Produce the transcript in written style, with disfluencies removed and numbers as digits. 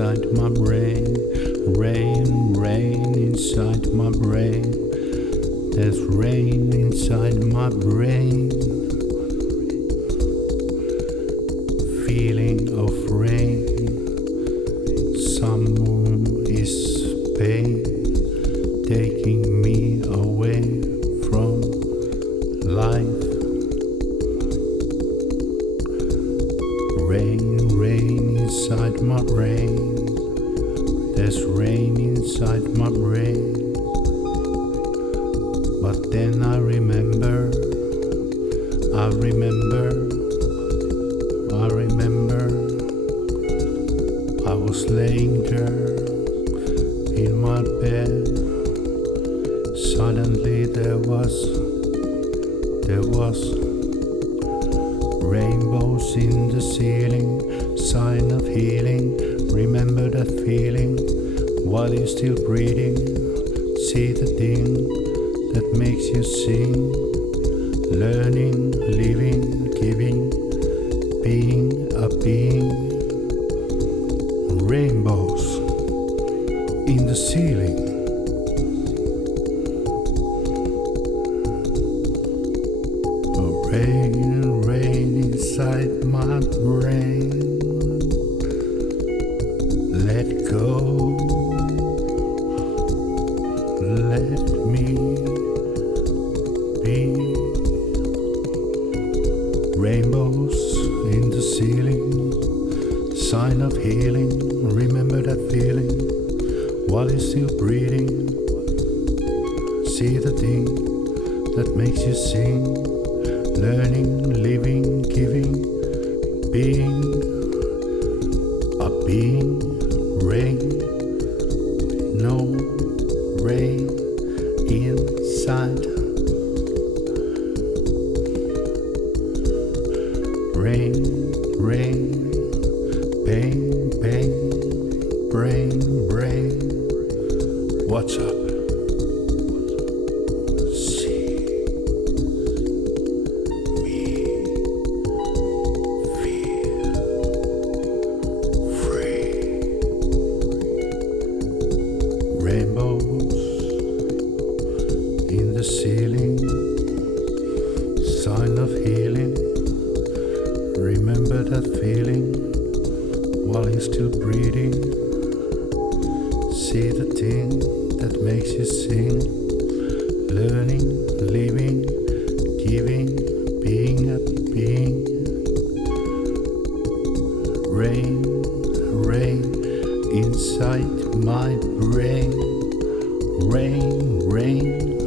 inside my brain. Rain, rain inside my brain. There's rain inside my brain. Feeling of rain. Someone is pain, taking me away from life. Rain, rain inside my brain. There's rain inside my brain. But then I remember I was laying there in my bed. Suddenly there was rainbows in the ceiling, sign of healing. Remember that feeling while you're still breathing. See the thing that makes you sing. Learning, living, giving, being a being. Rainbows in the ceiling. Rain, rain inside my brain. Let go. Let me be. Rainbows in the ceiling, sign of healing. Remember that feeling while you're still breathing. See the thing that makes you sing. Learning, living, giving, being a being. Rain, no rain inside. Rain, rain, pain, pain, brain, brain. What's up? Rainbows in the ceiling, sign of healing. Remember that feeling while you're still breathing. See the thing that makes you sing. Learning, living, giving, being a being. Rain, rain inside my brain. Rain, rain.